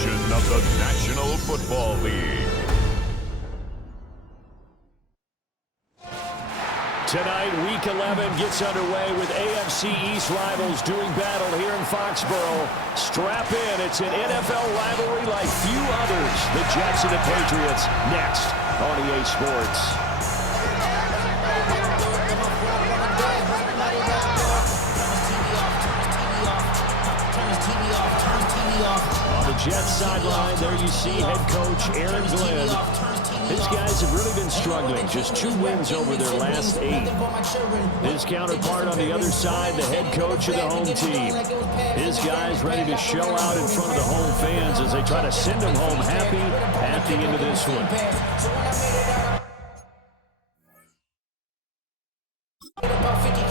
edition of the National Football League. Tonight, Week 11 gets underway with AFC East rivals doing battle here in Foxborough. Strap in. It's an NFL rivalry like few others. The Jets and the Patriots next on EA Sports. On the Jets sideline, there you see head coach Aaron Glenn. These guys have really been struggling. Just 2 wins over their last 8. His counterpart on the other side, the head coach of the home team. His guys ready to show out in front of the home fans as they try to send them home happy at the end of this one.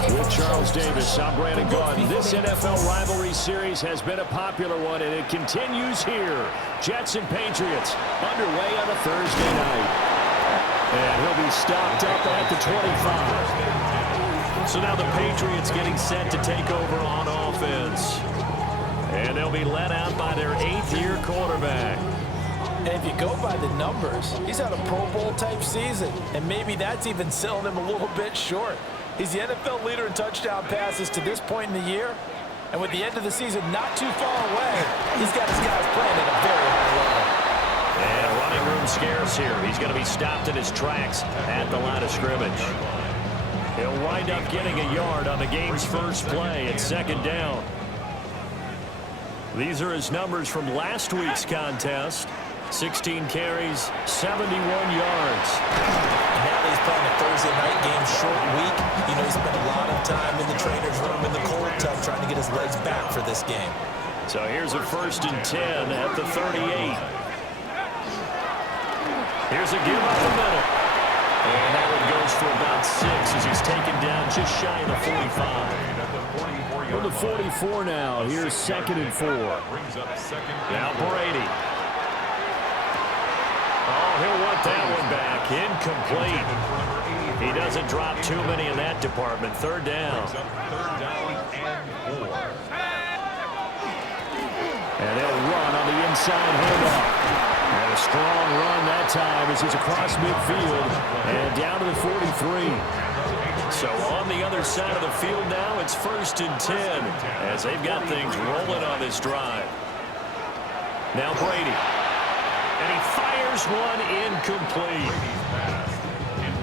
With Charles Davis, I'm Brandon Gaudin. This NFL rivalry series has been a popular one, and it continues here. Jets and Patriots underway on a Thursday night. And he'll be stopped up at the 25. So now the Patriots getting set to take over on offense. And they'll be led out by their 8th-year quarterback. And if you go by the numbers, he's had a Pro Bowl-type season. And maybe that's even selling him a little bit short. He's the NFL leader in touchdown passes to this point in the year. And with the end of the season not too far away, he's got his guys playing at a very high level. And running room scarce here. He's going to be stopped in his tracks at the line of scrimmage. He'll wind up getting a yard on the game's first play at 2nd down. These are his numbers from last week's contest. 16 carries, 71 yards. Now that he's playing a Thursday night game, short week, you know, he spent a lot of time in the trainer's room in the cold tub trying to get his legs back for this game. So here's a 1st and 10 at the 38. Here's a give up the middle. And that one goes for about 6 as he's taken down just shy of the 45. From the 44 now, here's 2nd and 4. Now Brady. Oh, he'll want that one back. Incomplete. He doesn't drop too many in that department. 3rd down. And they'll run on the inside handoff. And a strong run that time as he's across midfield and down to the 43. So on the other side of the field now, it's 1st and 10 as they've got things rolling on this drive. Now Brady. And he fires one incomplete.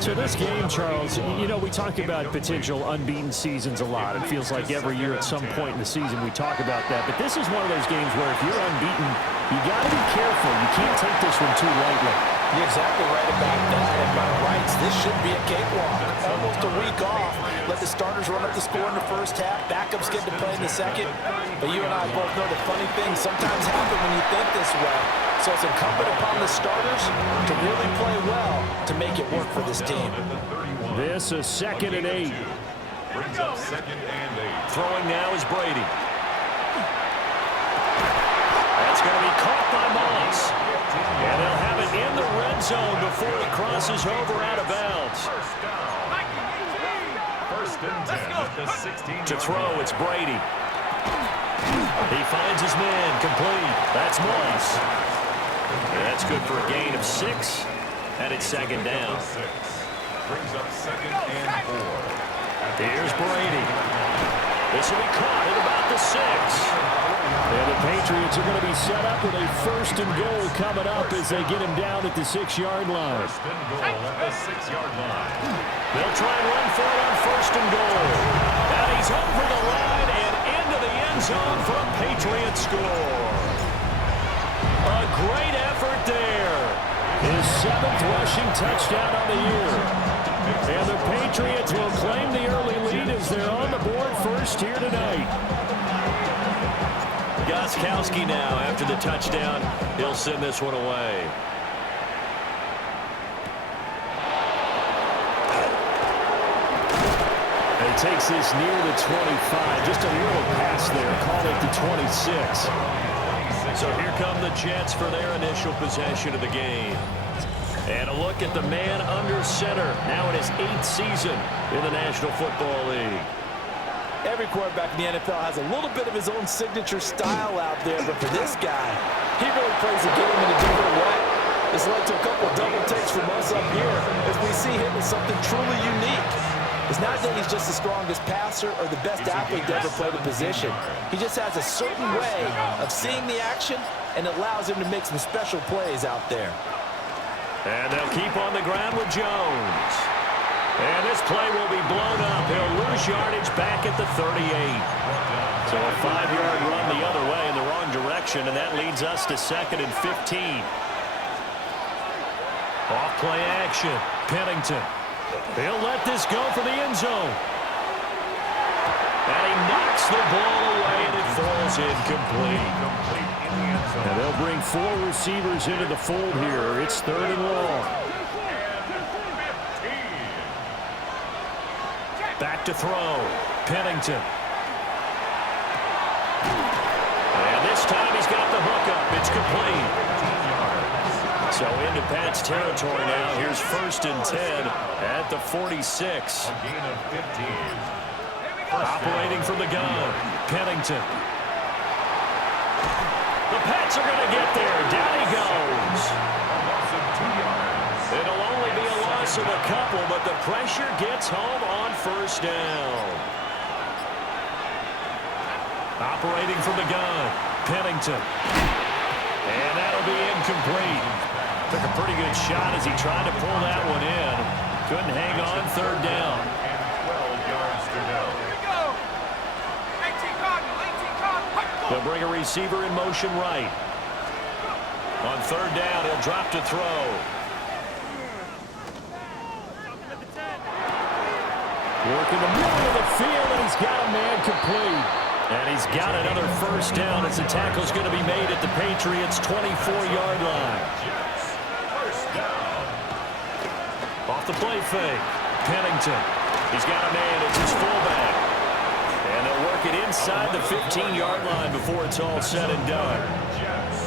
So this game, Charles, you know, we talk about potential unbeaten seasons a lot. It feels like every year at some point in the season we talk about that. But this is one of those games where if you're unbeaten, you got to be careful. You can't take this one too lightly. You're exactly right about that. And by rights, this should be a cakewalk. Almost a week off. Let the starters run up the score in the first half. Backups get to play in the second. But you and I both know the funny things sometimes happen when you think this way. So it's incumbent upon the starters to really play well to make it work for this team. This is 2nd and 8. Brings up 2nd and 8. Throwing now is Brady. That's going to be caught by Moss. And they'll have it in the red zone before it crosses over out of bounds. 1st and 10 at the 16. To throw, it's Brady. He finds his man, complete. That's Moss. And that's good for a gain of 6. And it's 2nd down. Brings up 2nd and 4. Here's Brady. This will be caught at about the 6. And the Patriots are going to be set up with a 1st and goal coming up as they get him down at the 6-yard line. 1st and goal at the 6-yard line. They'll try and run for it on 1st and goal. And he's over the line and into the end zone for a Patriot score. A great effort there. His 7th rushing touchdown on the year. And the Patriots will claim the early lead as they're on the board first here tonight. Gostkowski now after the touchdown. He'll send this one away. And he takes this near the 25. Just a little pass there. Call it the 26. So here come the Jets for their initial possession of the game. And a look at the man under center, now in his 8th season in the National Football League. Every quarterback in the NFL has a little bit of his own signature style out there, but for this guy, he really plays the game in a different way. It's led to a couple double takes from us up here as we see him as something truly unique. It's not that he's just the strongest passer or the best athlete to ever play the position. He just has a certain way of seeing the action, and it allows him to make some special plays out there. And they'll keep on the ground with Jones. And this play will be blown up. He'll lose yardage back at the 38. So a 5-yard run the other way in the wrong direction, and that leads us to 2nd and 15. Off play action. Pennington. He'll let this go for the end zone. And he knocks the ball away, and it falls incomplete. And they'll bring 4 receivers into the fold here. It's 3rd and long. Back to throw. Pennington. And this time he's got the hookup. It's complete. So into Pat's territory now. Here's 1st and 10 at the 46. A gain of 15. Operating from the gun. Pennington. The Pats are going to get there. Down he goes. A loss of 2 yards. It'll only be a loss of a couple, but the pressure gets home on 1st down. Operating from the gun. Pennington. And that'll be incomplete. Took a pretty good shot as he tried to pull that one in. Couldn't hang on 3rd down. And 12 yards to go. They'll bring a receiver in motion right. On 3rd down, he'll drop to throw. Working the middle of the field, and he's got a man complete. And he's got another 1st down as the tackle's going to be made at the Patriots' 24-yard line. Off the play fake. Pennington. He's got a man. It's his fullback. And they'll work it inside the 15-yard line before it's all said and done.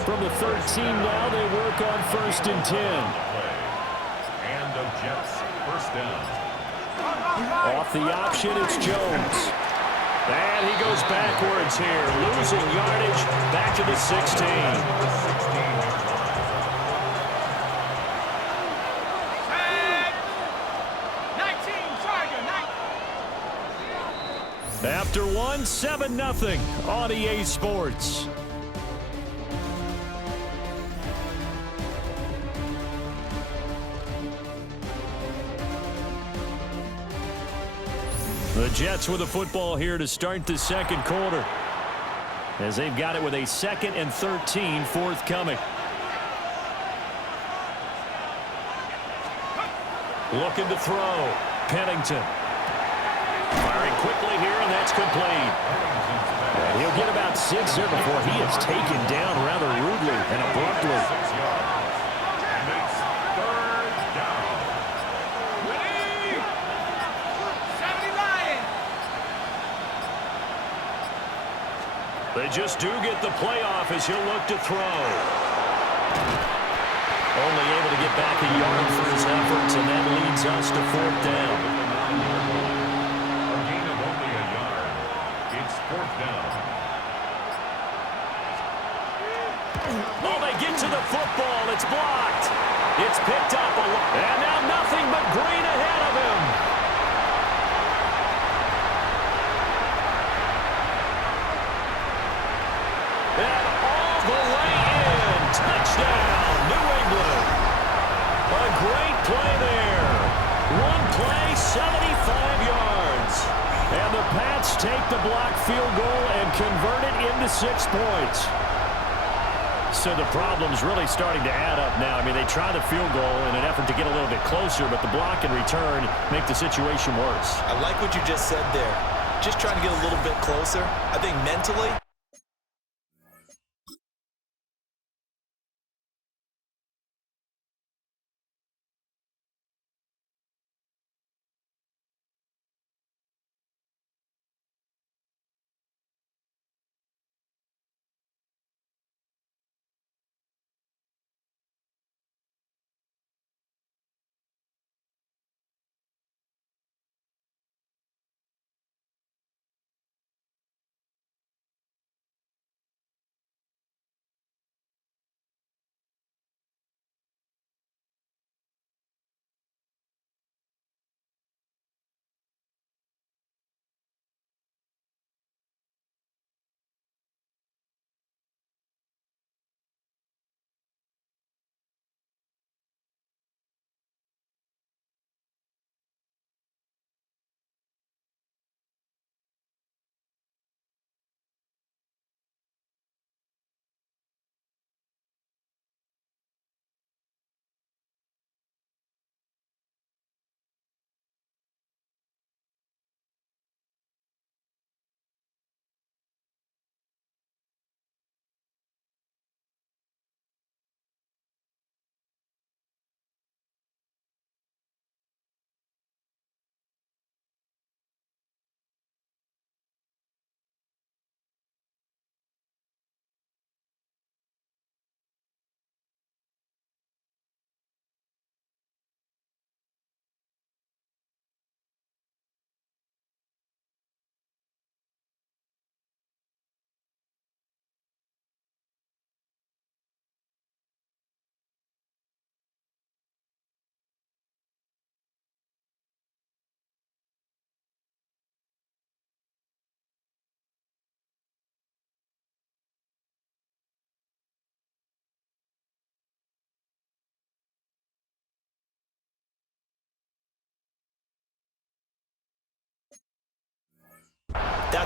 From the 13 now, they work on 1st and 10. And the Jets, 1st down. Off the option, it's Jones. And he goes backwards here, losing yardage back to the 16. After 1, 7-0 on EA Sports. The Jets with the football here to start the 2nd quarter, as they've got it with a 2nd and 13 forthcoming. Looking to throw. Pennington. Firing quickly here, and that's complete. And he'll get about 6 here before he is taken down rather rudely and abruptly. 6 yards. And it's 3rd down. They just do get the playoff as he'll look to throw. Only able to get back a yard for his efforts, and that leads us to 4th down. A gain of only a yard. It's 4th down. Oh, they get to the football. It's blocked. It's picked up. And now nothing but green ahead of him. And all the way in. Touchdown, New England. A great play there. One play, 75 yards. And the Pats take the blocked field goal and convert it into 6 points. So the problem's really starting to add up now. I mean, they try the field goal in an effort to get a little bit closer, but the block and return make the situation worse. I like what you just said there. Just trying to get a little bit closer. I think mentally,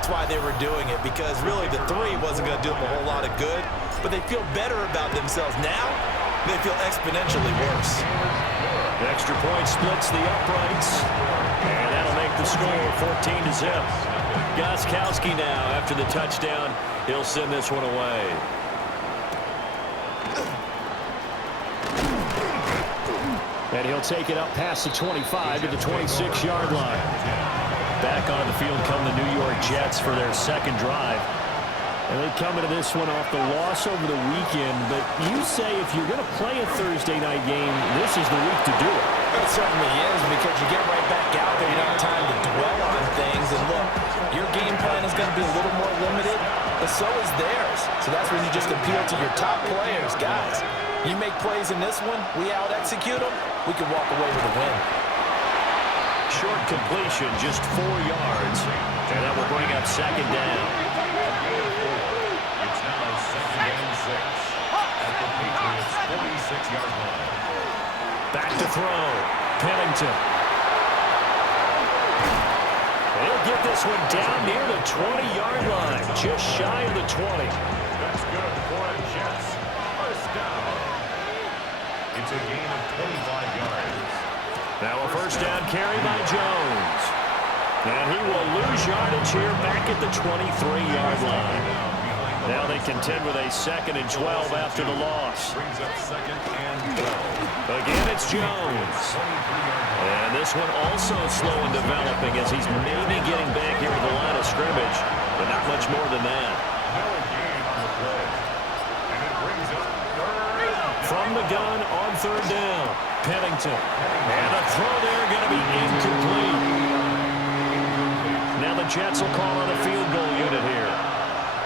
that's why they were doing it, because really the three wasn't going to do them a whole lot of good, but they feel better about themselves now. They feel exponentially worse. The extra point splits the uprights, and that'll make the score 14-0. Gostkowski now, after the touchdown, he'll send this one away. And he'll take it up past the 25 to the 26-yard line. Back on the field come the New York Jets for their second drive. And they come into this one off the loss over the weekend. But you say if you're going to play a Thursday night game, this is the week to do it. It certainly is, because you get right back out there. You don't have time to dwell on things. And look, your game plan is going to be a little more limited, but so is theirs. So that's when you just appeal to your top players. Guys, you make plays in this one, we out-execute them, we can walk away with a win. Short completion, just 4 yards. And that will bring up second down. It's now 2nd and 6 at the Patriots' 46-yard line. Back to throw. Pennington. He'll get this one down near the 20-yard line, just shy of the 20. That's good for the Jets. First down. It's a gain of 25 yards. Now a first down carry by Jones. And he will lose yardage here back at the 23-yard line. Now they contend with a 2nd and 12 after the loss. Brings up 2nd and 12. Again, it's Jones. And this one also slow in developing as he's maybe getting back here at the line of scrimmage, but not much more than that. No gain on the play. And it brings up 3rd. From the gun on 3rd down, Pennington. And the throw there going to be incomplete. Now the Jets will call on a field goal unit here.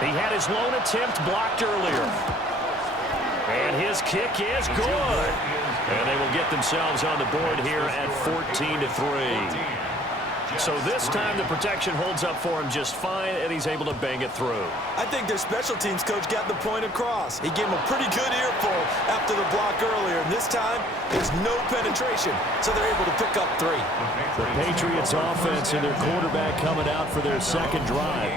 He had his lone attempt blocked earlier. And his kick is good. And they will get themselves on the board here at 14-3. So this time the protection holds up for him just fine, and he's able to bang it through. I think their special teams coach got the point across. He gave him a pretty good earful after the block earlier. And this time, there's no penetration, so they're able to pick up 3. The Patriots offense and their quarterback coming out for their second drive.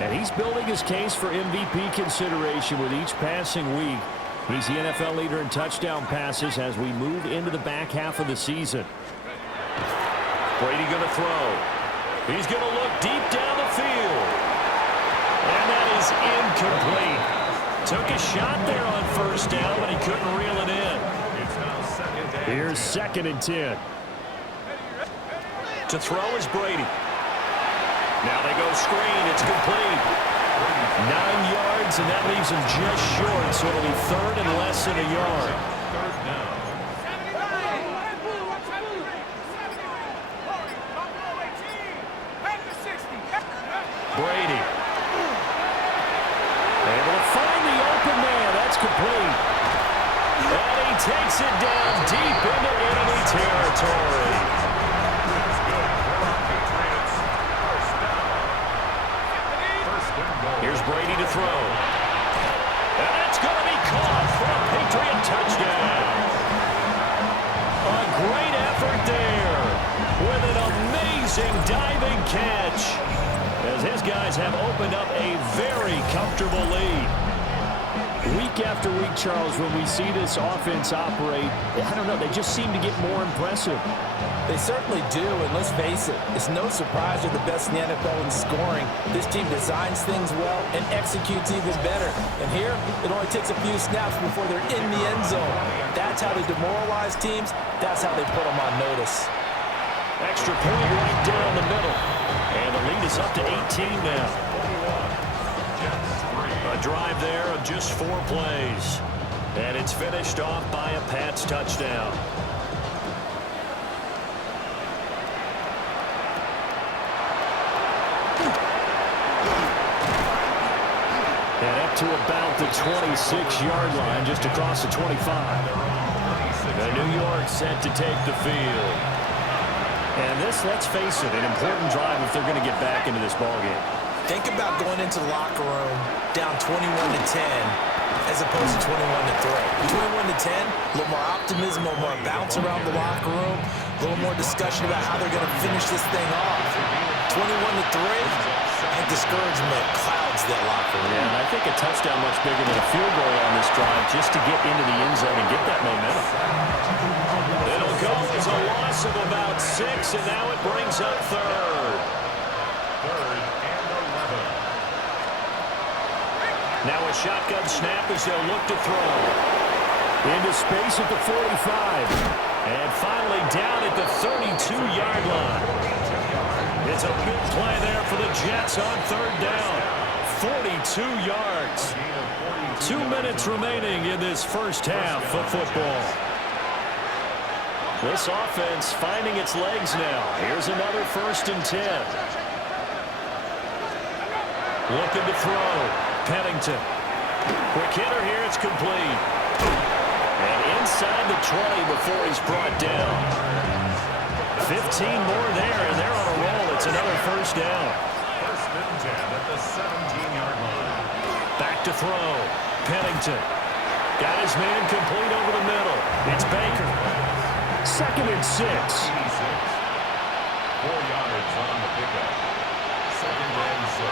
And he's building his case for MVP consideration with each passing week. He's the NFL leader in touchdown passes as we move into the back half of the season. Brady going to throw. He's going to look deep down the field. And that is incomplete. Took a shot there on first down, but he couldn't reel it in. It's now 2nd and 10. Here's 2nd and 10. To throw is Brady. Now they go screen. It's complete. 9 yards, and that leaves him just short, so it'll be 3rd and less than a yard. 3rd down. Brady. Able to find the open man. That's complete. And he takes it down deep into enemy territory. Here's Brady to throw. And it's going to be caught for a Patriot touchdown. A great effort there with an amazing diving catch, as his guys have opened up a very comfortable lead. Week after week, Charles, when we see this offense operate, I don't know, they just seem to get more impressive. They certainly do, and let's face it, it's no surprise they're the best in the NFL in scoring. This team designs things well and executes even better. And here, it only takes a few snaps before they're in the end zone. That's how they demoralize teams. That's how they put them on notice. Extra point right down the middle. And the lead is up to 18 now. A drive there of just 4 plays. And it's finished off by a Pats touchdown. And up to about the 26-yard line, just across the 25. The New York set to take the field. And this, let's face it, an important drive if they're going to get back into this ballgame. Think about going into the locker room down 21-10 as opposed to 21-3. 21-10, a little more optimism, a little more bounce around the locker room, a little more discussion about how they're going to finish this thing off. 21-3, And discouragement clouds that locker room. Yeah, and I think a touchdown much bigger than a field goal on this drive just to get into the end zone and get that momentum. It'll go as a loss of about 6, and now it brings up third. Third and 11. Now a shotgun snap as they'll look to throw. Into space at the 45. And finally down at the 32-yard line. It's a big play there for the Jets on third down. 42 yards. 2 minutes remaining in this first half of football. This offense finding its legs now. Here's another 1st and 10. Looking to throw. Pennington. Quick hitter here. It's complete. And inside the 20 before he's brought down. 15 more there, and they're on a roll. It's another 1st down. 1st and 10 at the 17-yard line. Back to throw. Pennington. Got his man complete over the middle. It's Baker. 2nd and 6. 4 yards on the pickup. 2nd and 6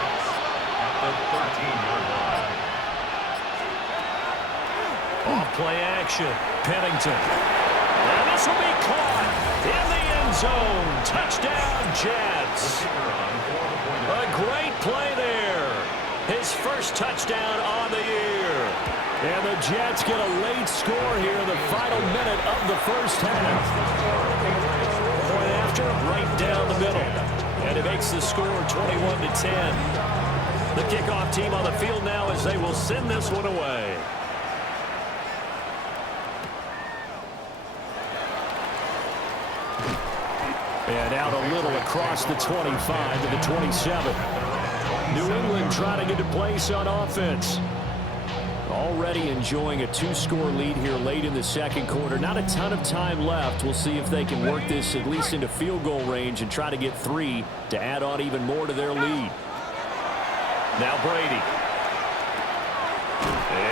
at the 13-yard line. Off play action. Pennington. And this will be caught in the end zone. Touchdown, Jets. A great play there. His first touchdown on the year. And the Jets get a late score here in the final minute of the first half. Point after, right down the middle. And it makes the score 21-10. The kickoff team on the field now as they will send this one away. And out a little across the 25 to the 27. New England trying to get to place on offense. Already enjoying a 2-score lead here late in the second quarter. Not a ton of time left. We'll see if they can work this at least into field goal range and try to get 3 to add on even more to their lead. Now Brady.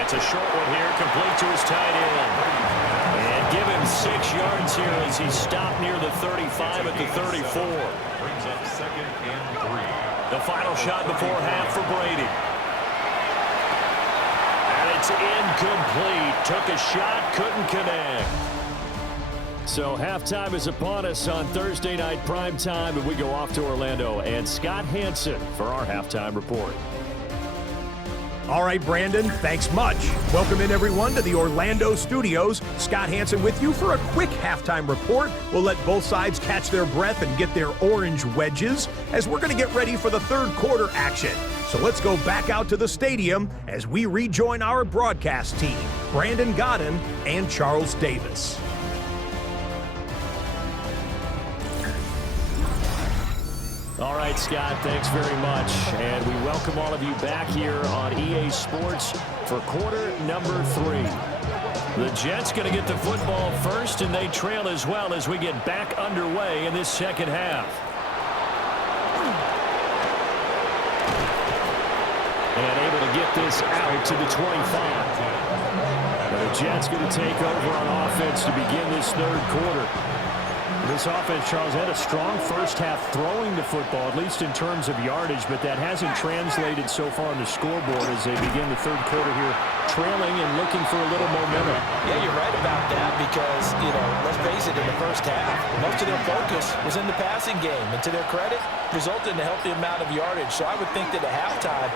It's a short one here, complete to his tight end. And give him 6 yards here as he's stopped near the 35 at the 34. Brings up 2nd and 3. The final shot before half for Brady. And it's incomplete. Took a shot, couldn't connect. So halftime is upon us on Thursday night primetime, and we go off to Orlando and Scott Hansen for our halftime report. All right, Brandon, thanks much. Welcome in, everyone, to the Orlando studios. Scott Hansen with you for a quick halftime report. We'll let both sides catch their breath and get their orange wedges as we're going to get ready for the third quarter action. So let's go back out to the stadium as we rejoin our broadcast team, Brandon Godden and Charles Davis. All right, Scott, thanks very much. And we welcome all of you back here on EA Sports for quarter number 3. The Jets going to get the football first, and they trail as well as we get back underway in this second half. And able to get this out to the 25. And the Jets going to take over on offense to begin this third quarter. This offense, Charles, had a strong first half throwing the football, at least in terms of yardage, but that hasn't translated so far on the scoreboard as they begin the third quarter here, trailing and looking for a little momentum. Yeah, you're right about that because, let's face it, in the first half, most of their focus was in the passing game. And to their credit, resulted in a healthy amount of yardage. So I would think that at halftime,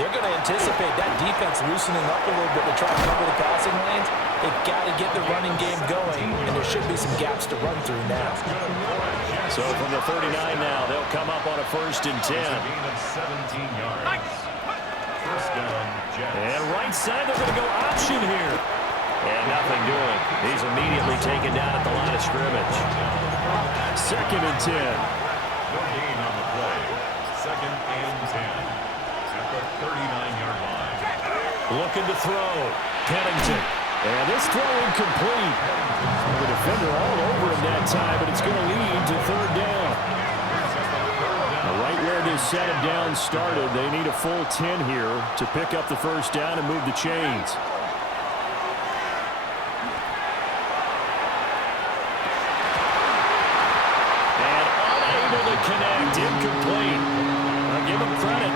they're going to anticipate that defense loosening up a little bit to try to cover the passing lanes. They've got to get the running game going, and there should be some gaps to run through now. So from the 39 now, they'll come up on a 1st and 10. Gain of 17 yards. 1st down, Jets. And right side, they're going to go option here. And nothing doing. He's immediately taken down at the line of scrimmage. 2nd and 10. No gain on the play. 2nd and 10 at the 39-yard line. Looking to throw. Pennington. And this throw incomplete. The defender all over him that time, but it's going to lead to third down. Right where this set him down started, they need a full 10 here to pick up the first down and move the chains. And unable to connect, incomplete. I'll give him credit.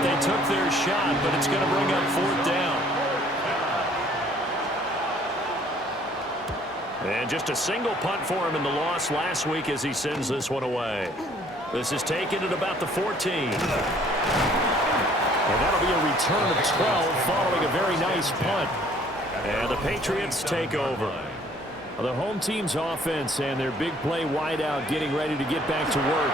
shot, but it's going to bring up 4th down. And just a single punt for him in the loss last week as he sends this one away. This is taken at about the 14. And that'll be a return of 12 following a very nice punt. And the Patriots take over. The home team's offense and their big play wideout getting ready to get back to work.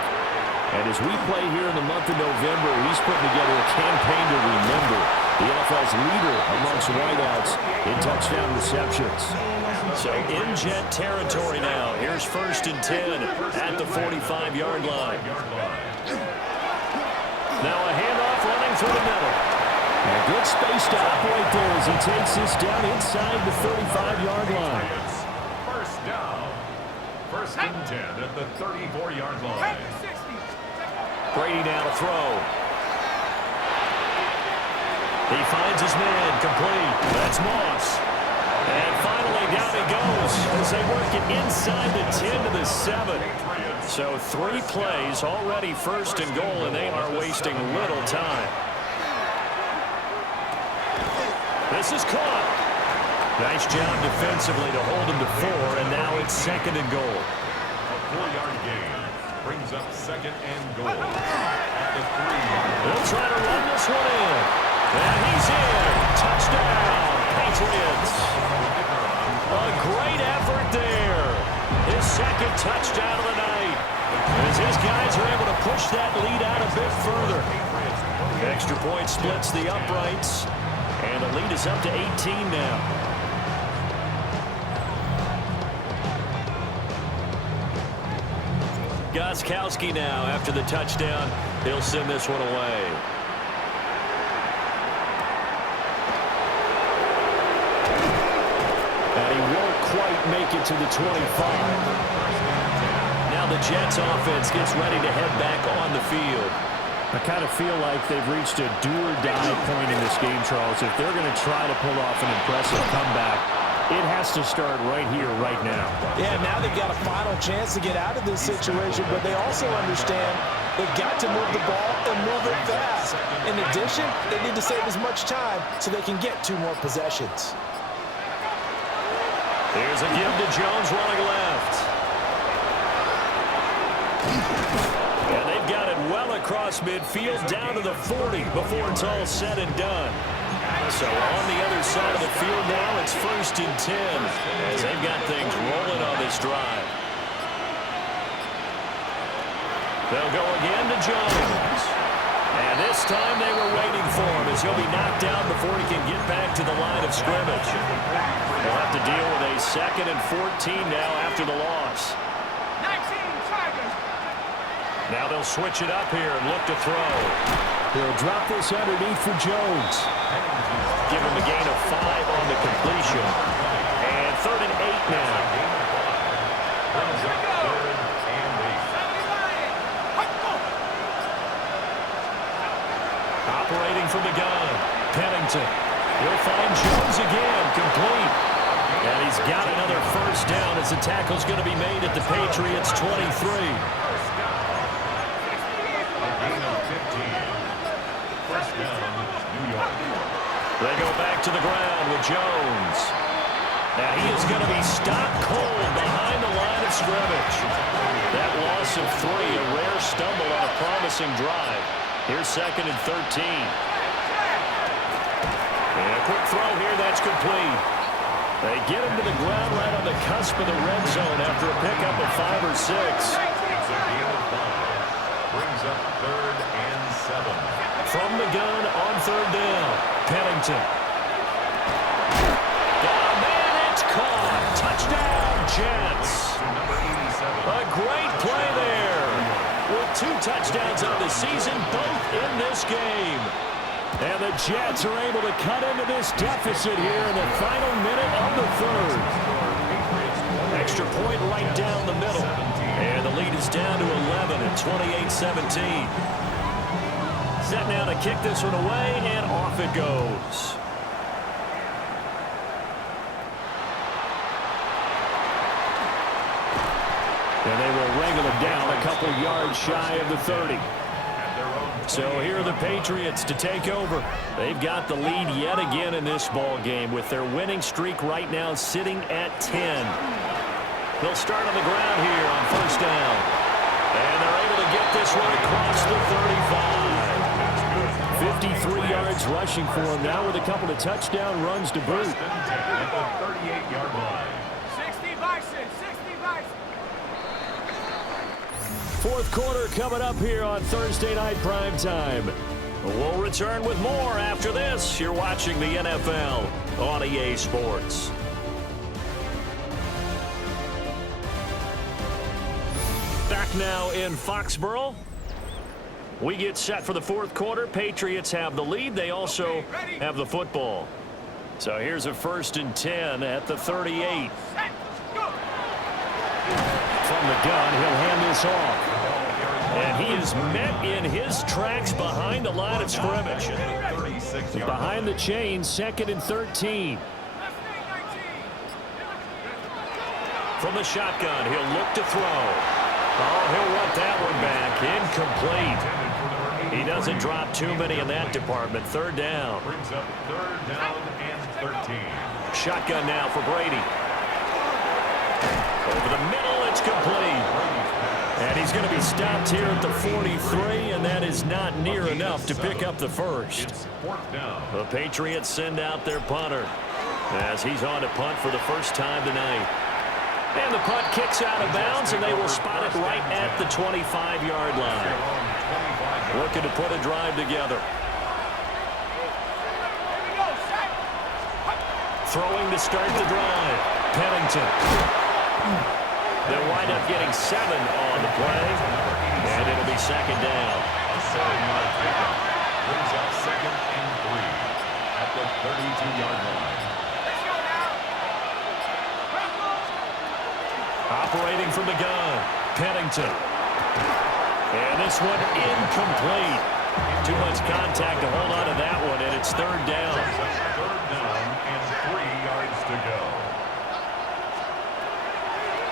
And as we play here in the month of November, he's putting together a campaign to remember. The NFL's leader amongst wideouts in touchdown receptions. So in Jet territory now. Here's 1st and 10 at the 45-yard line. Now a handoff running through the middle. A good space to operate there as he takes this down inside the 35-yard line. First down. 1st and 10 at the 34-yard line. Brady now to throw. He finds his man complete. That's Moss. And finally down he goes as they work it inside the 10 to the 7. So 3 plays already 1st and goal, and they are wasting little time. This is caught. Nice job defensively to hold him to 4, and now it's 2nd and goal. A 4-yard gain brings up 2nd and goal at the 3-yard line. They'll try to run this one in. And he's in. Touchdown, Patriots. A great effort there. His 2nd touchdown of the night. As his guys are able to push that lead out a bit further. Extra point splits the uprights. And the lead is up to 18 now. Gostkowski now after the touchdown. He'll send this one away. And he won't quite make it to the 25. Now the Jets offense gets ready to head back on the field. I kind of feel like they've reached a do-or-die point in this game, Charles. If they're going to try to pull off an impressive comeback, it has to start right here, right now. Yeah, now they've got a final chance to get out of this situation, but they also understand they've got to move the ball and move it fast. In addition, they need to save as much time so they can get 2 more possessions. Here's a give to Jones running left. And they've got it well across midfield down to the 40 before it's all said and done. So on the other side of the field now, it's 1st and 10 as they've got things rolling on this drive. They'll go again to Jones. And this time they were waiting for him as he'll be knocked down before he can get back to the line of scrimmage. They'll have to deal with a 2nd and 14 now after the loss. Now they'll switch it up here and look to throw. He'll drop this underneath for Jones. Give him a gain of 5 on the completion. And 3rd and 8 now. Operating from the gun. Pennington. He'll find Jones again. Complete. And he's got another 1st down as the tackle's going to be made at the Patriots' 23. They go back to the ground with Jones. Now he is going to be stopped cold behind the line of scrimmage. That loss of 3, a rare stumble on a promising drive. Here's 2nd and 13. And a quick throw here, that's complete. They get him to the ground right on the cusp of the red zone after a pickup of 5 or 6. Brings up 3rd and 7. From the gun on 3rd down. Pennington. Got a man, it's caught. Touchdown, Jets. A great play there. With 2 touchdowns on the season, both in this game. And the Jets are able to cut into this deficit here in the final minute of the 3rd. Extra point right down the middle. And the lead is down to 11 at 28-17. Set now to kick this one away, and off it goes. And they will wrangle him down a couple yards shy of the 30. So here are the Patriots to take over. They've got the lead yet again in this ball game with their winning streak right now sitting at 10. They'll start on the ground here on first down. And they're able to get this one across the 35. 53 yards rushing for him now with a couple of touchdown runs to boot. At the 38-yard line. 60 Bison, 60 Bison. Fourth quarter coming up here on Thursday Night Primetime. We'll return with more after this. You're watching the NFL on EA Sports. Back now in Foxborough. We get set for the fourth quarter. Patriots have the lead. They also have the football. So here's a 1st and 10 at the 38. From the gun, he'll hand this off. And he is met in his tracks behind the line of scrimmage. Behind the chain, 2nd and 13. From the shotgun, he'll look to throw. Oh, he'll want that one back. Incomplete. He doesn't drop too many in that department. 3rd down. Brings up 3rd down and 13. Shotgun now for Brady. Over the middle, it's complete. And he's going to be stopped here at the 43, and that is not near enough to pick up the first. It's 4th down. The Patriots send out their punter as he's on to punt for the first time tonight. And the punt kicks out of bounds, and they will spot it right at the 25-yard line. Looking to put a drive together. Throwing to start the drive. Pennington. They'll wind up getting 7 on the play, and it'll be 2nd down. Brings up 2nd and 3 at the 32-yard line. Operating from the gun, Pennington. And this one incomplete. Too much contact to hold on to that one, and it's 3rd down. 3rd down and 3 yards to go.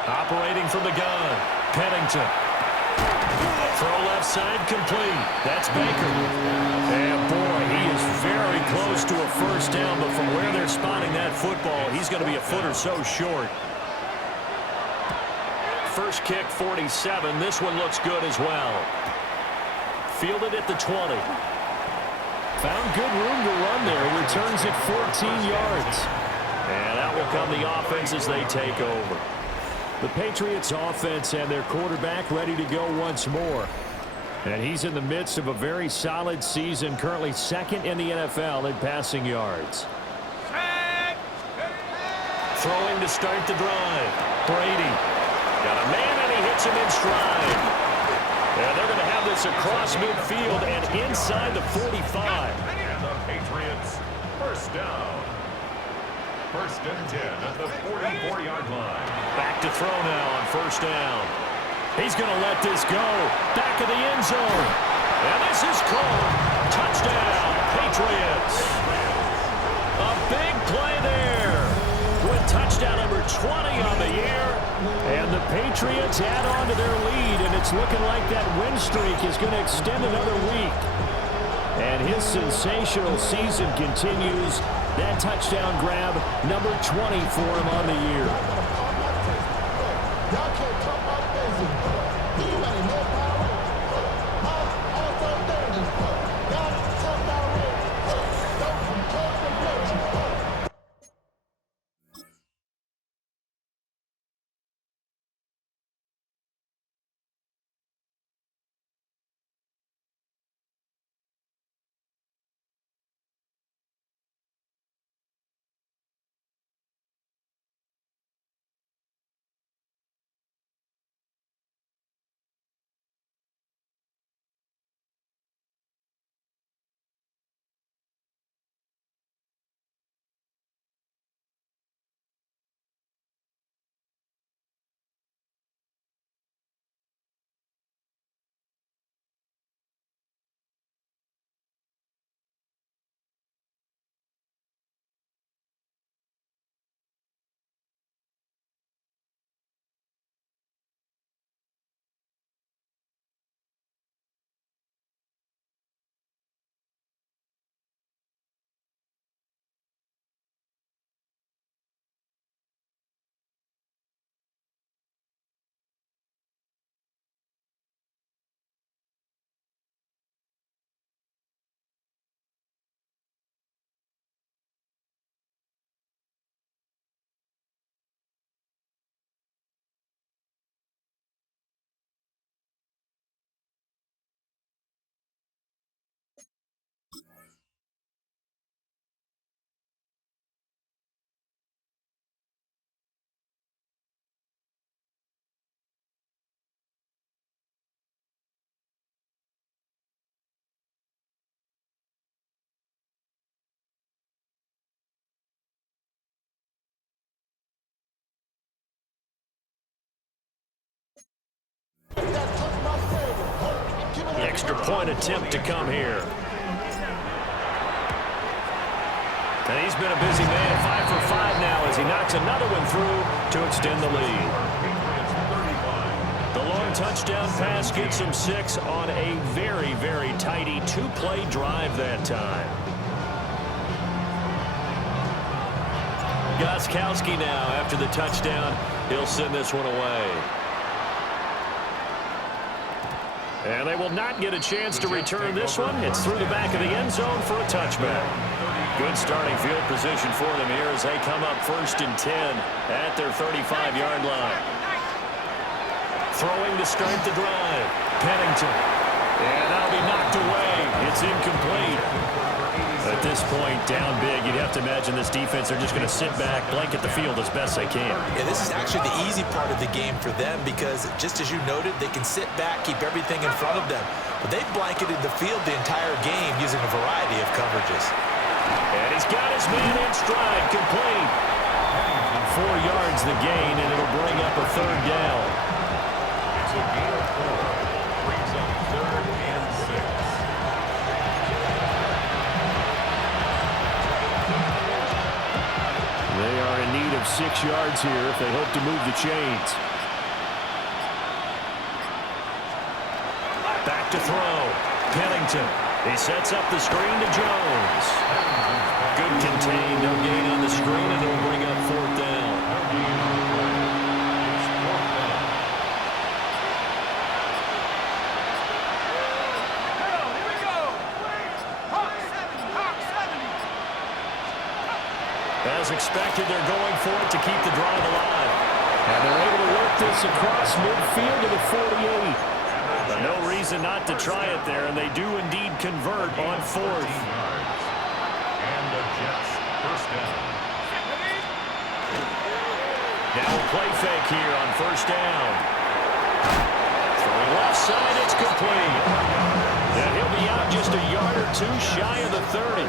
Operating from the gun, Pennington. Throw left side complete. That's Baker. And boy, he is very close to a first down, but from where they're spotting that football, he's going to be a foot or so short. First kick, 47. This one looks good as well. Fielded at the 20. Found good room to run there. Returns at 14 yards. And that will come the offense as they take over. The Patriots offense and their quarterback ready to go once more. And he's in the midst of a very solid season, currently 2nd in the NFL in passing yards. Throwing to start the drive. Brady. Got a man, and he hits him in stride. And they're going to have this across midfield and inside the 45. And the Patriots, 1st down. 1st and 10 at the 44-yard line. Back to throw now on 1st down. He's going to let this go. Back of the end zone. And this is called touchdown, Patriots. A big play there with touchdown number 20 on the year. And the Patriots add on to their lead, and it's looking like that win streak is going to extend another week. And his sensational season continues. That touchdown grab, number 20 for him on the year. extra point attempt to come here. And he's been a busy man, 5 for 5 now as he knocks another one through to extend the lead. The long touchdown pass gets him 6 on a very, very tidy 2-play drive that time. Gostkowski now after the touchdown. He'll send this one away. And they will not get a chance to return this one. It's through the back of the end zone for a touchback. Good starting field position for them here as they come up 1st and 10 at their 35-yard line. Throwing to start the drive. Pennington. And that'll be knocked away. It's incomplete. At this point, down big, you'd have to imagine this defense are just going to sit back, blanket the field as best they can. Yeah, this is actually the easy part of the game for them because, just as you noted, they can sit back, keep everything in front of them. But they've blanketed the field the entire game using a variety of coverages. And he's got his man in stride, complete. 4 yards the gain, and it'll bring up a 3rd down. It's a gain of 4. Brings up 3rd and 6. They are in need of 6 yards here if they hope to move the chains. Back to throw. Pennington. He sets up the screen to Jones. Good contain. No gain on the screen, and it'll bring up 4th down. Here we go. Hawk 70. As expected, they're going for it to keep the drive alive. And they're able to work this across midfield to the 48. No reason not to try it there, and they do indeed convert on 4th. And the Jets, 1st down. Now a play fake here on 1st down. Throwing left side, it's complete. And he'll be out just a yard or 2 shy of the 30.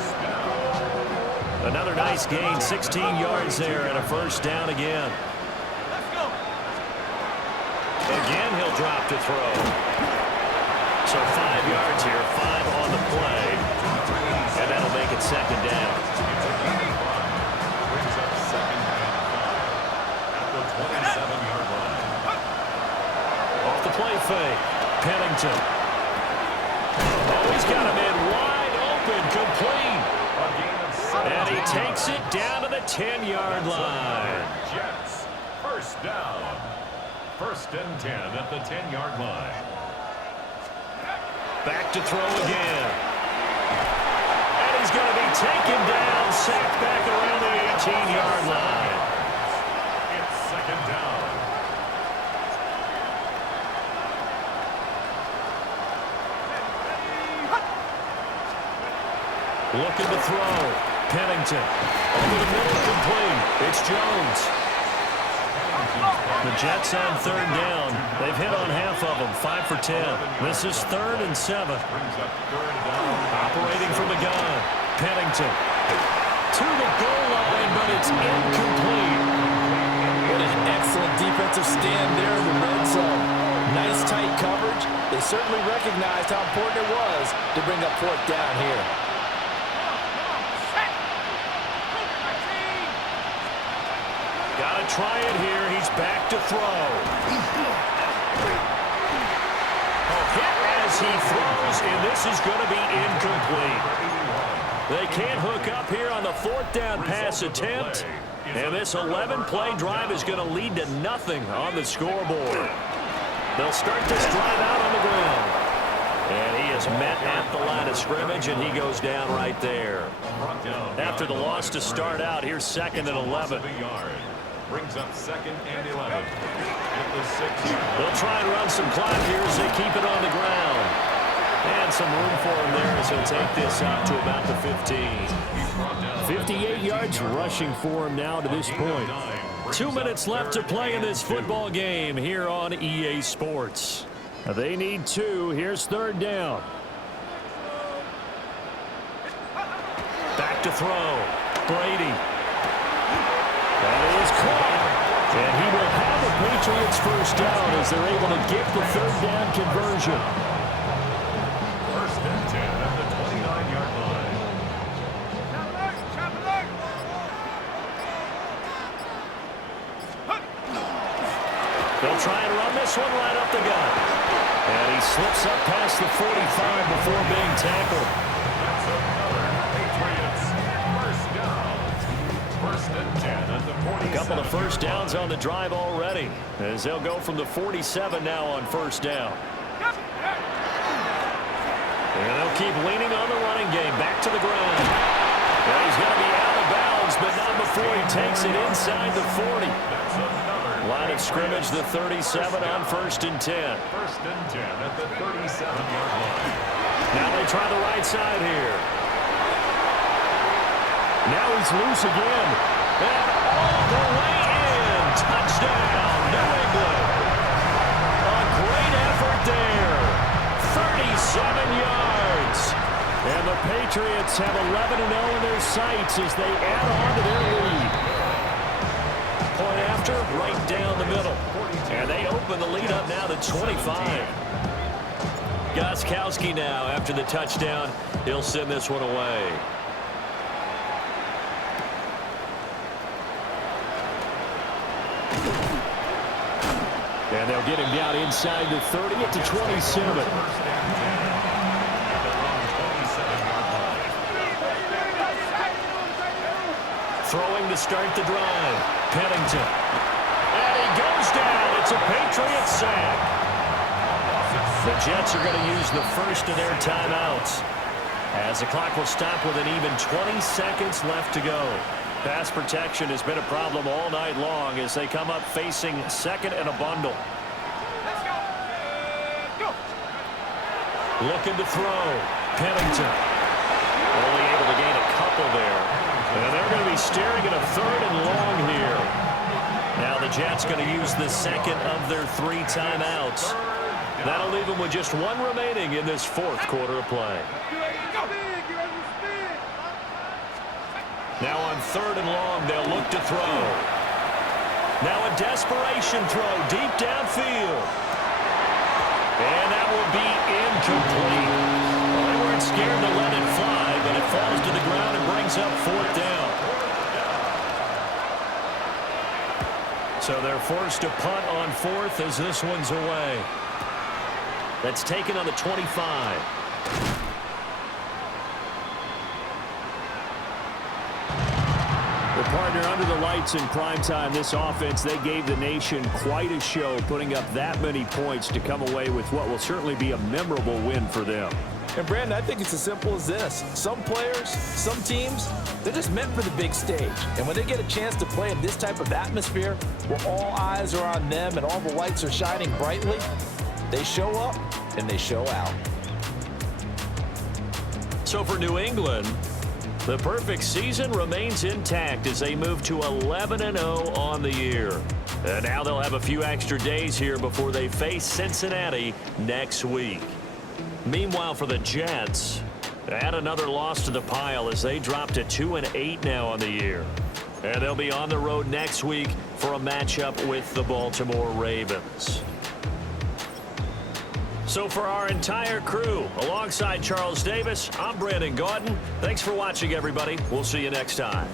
Another nice gain, 16 yards there, and a 1st down again. Again, he'll drop to throw. So 5 yards here, 5 on the play. And that'll make it 2nd down. Brings up 2nd and 5 at the 27-yard line. Off the play fake. Pennington. Oh, he's got a man wide open, complete. A gain of 7. And he takes it down to the 10-yard line. Jets, 1st down. 1st and 10 at the 10-yard line. Back to throw again. And he's going to be taken down, sacked back around the 18-yard line. It's 2nd down. Looking to throw. Pennington. Over the middle, complete. It's Jones. The Jets on 3rd down. They've hit on half of them, 5 for 10. This is 3rd and 7. Brings up 3rd down. Operating from the gun. Pennington. To the goal line, but it's incomplete. What an excellent defensive stand there in the red zone. Nice tight coverage. They certainly recognized how important it was to bring up 4th down here. Gotta try it here. He's back to throw. Hit as he throws, and this is going to be incomplete. They can't hook up here on the 4th down pass attempt. And this 11-play drive is going to lead to nothing on the scoreboard. They'll start this drive out on the ground. And he is met at the line of scrimmage, and he goes down right there. After the loss to start out, here's 2nd and 11. Brings up 2nd and 11. At the 6-yard. They'll try and run some clock here as they keep it on the ground. And some room for him there as he'll take this out to about the 15. 58 yards rushing for him now to this point. 2 minutes left to play in this football game here on EA Sports. They need 2. Here's 3rd down. Back to throw. Brady. That is caught. And he will have the Patriots 1st down as they're able to get the 3rd down conversion. They'll try and run this one right up the gut. And he slips up past the 45 before being tackled. That's another Patriots first down. First and 10 at the 47. A couple of first downs on the drive already, as they'll go from the 47 now on first down. And they'll keep leaning on the running game. Back to the ground. And he's going to be out of bounds, but not before he takes it inside the 40. That's another Line of scrimmage, the 37 on first and 10. First and 10 at the 37-yard line. Now they try the right side here. Now he's loose again. And all the way in. Touchdown, New England. A great effort there. 37 yards. And the Patriots have 11-0 in their sights as they add on to their lead. Point after, right down the middle. And they open the lead up now to 25. Gostkowski now after the touchdown. He'll send this one away. And they'll get him down inside the 30 at the 27. Throwing to start the drive. Pennington. And he goes down. It's a Patriot sack. The Jets are going to use the first of their timeouts, as the clock will stop with an even 20 seconds left to go. Pass protection has been a problem all night long as they come up facing second and a bundle. Looking to throw. Pennington. Only able to gain a couple there. And they're going to be staring at a third and long here. Now the Jets going to use the second of their 3 timeouts. That'll leave them with just one remaining in this fourth quarter of play. Now on third and long, they'll look to throw. Now a desperation throw deep downfield. And that will be incomplete. Well, they weren't scared to let it fly, but it falls to the ground and brings up fourth down. So they're forced to punt on fourth as this one's away. That's taken on the 25. The partner under the lights in primetime, this offense, they gave the nation quite a show, putting up that many points to come away with what will certainly be a memorable win for them. And Brandon, I think it's as simple as this. Some players, some teams, they're just meant for the big stage. And when they get a chance to play in this type of atmosphere where all eyes are on them and all the lights are shining brightly, they show up and they show out. So for New England, the perfect season remains intact as they move to 11-0 on the year. And now they'll have a few extra days here before they face Cincinnati next week. Meanwhile, for the Jets, add another loss to the pile as they drop to 2-8 now on the year. And they'll be on the road next week for a matchup with the Baltimore Ravens. So for our entire crew, alongside Charles Davis, I'm Brandon Gaudin. Thanks for watching, everybody. We'll see you next time.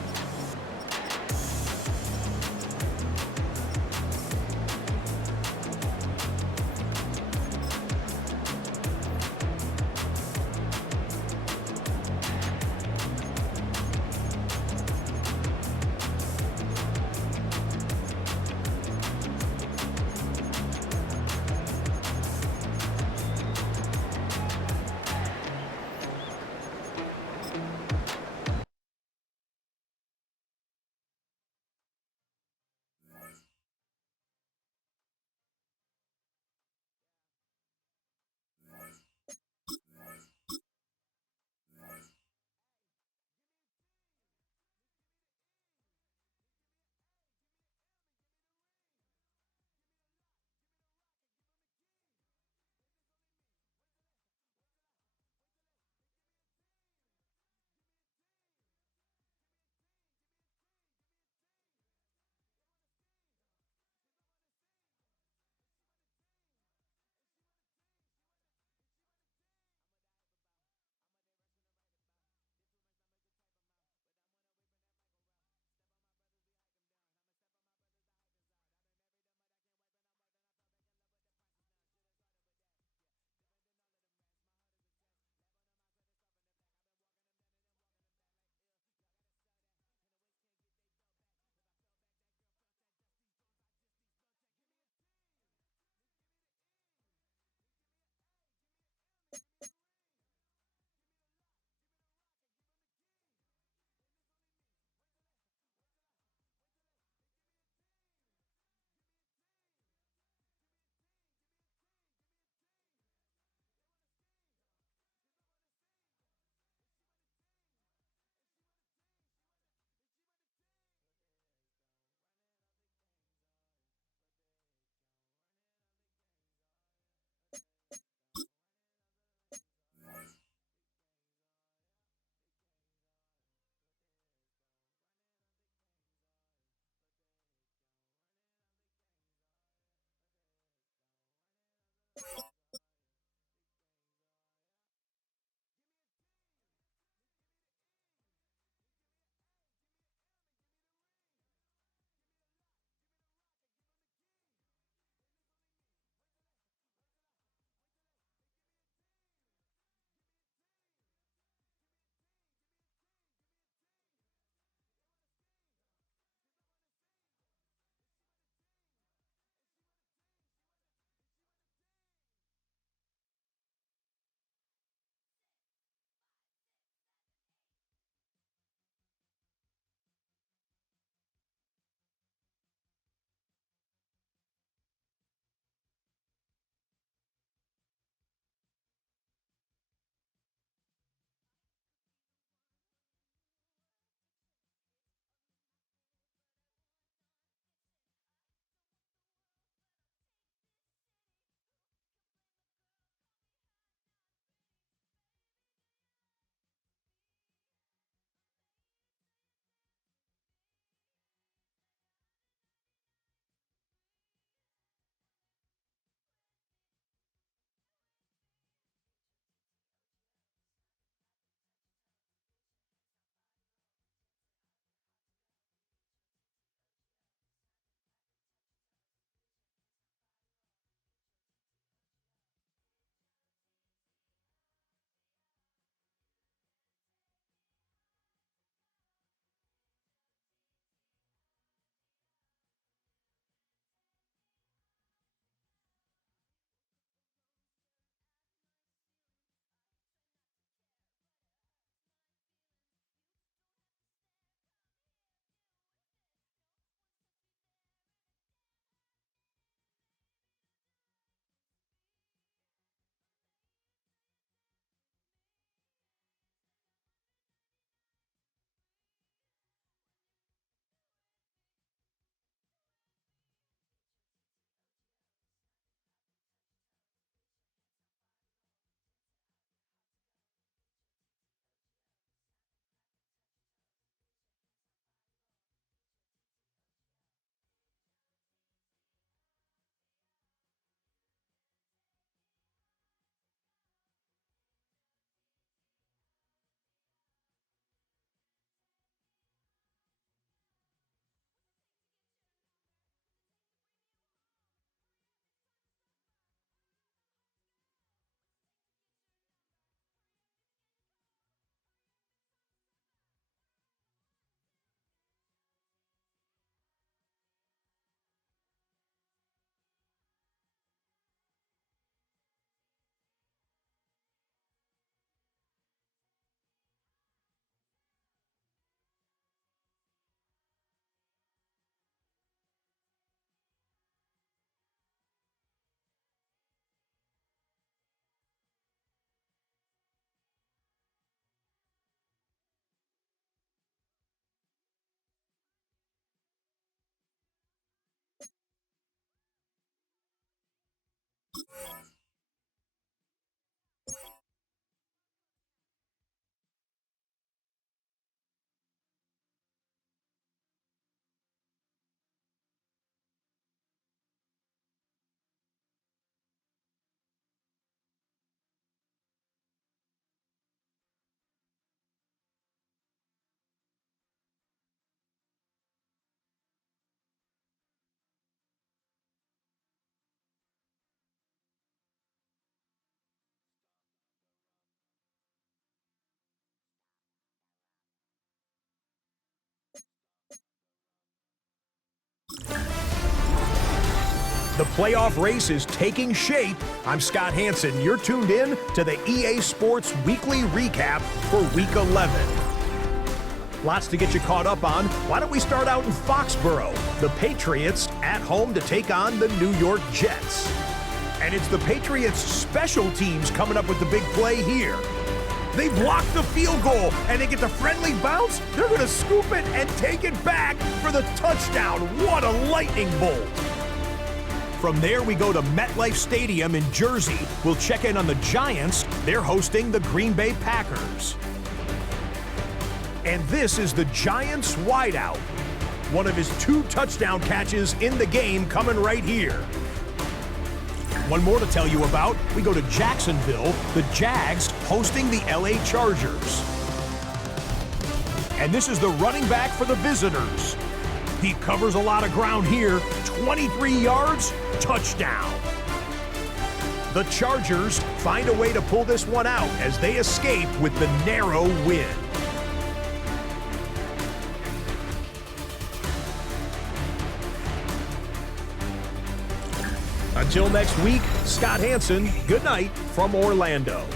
The playoff race is taking shape. I'm Scott Hanson. You're tuned in to the EA Sports Weekly Recap for Week 11. Lots to get you caught up on. Why don't we start out in Foxborough? The Patriots at home to take on the New York Jets. And it's the Patriots' special teams coming up with the big play here. They block the field goal, and they get the friendly bounce. They're going to scoop it and take it back for the touchdown. What a lightning bolt. From there, we go to MetLife Stadium in Jersey. We'll check in on the Giants. They're hosting the Green Bay Packers. And this is the Giants wideout. One of his 2 touchdown catches in the game coming right here. One more to tell you about. We go to Jacksonville. The Jags hosting the LA Chargers. And this is the running back for the visitors. He covers a lot of ground here. 23 yards, touchdown. The Chargers find a way to pull this one out as they escape with the narrow win. Until next week, Scott Hanson, good night from Orlando.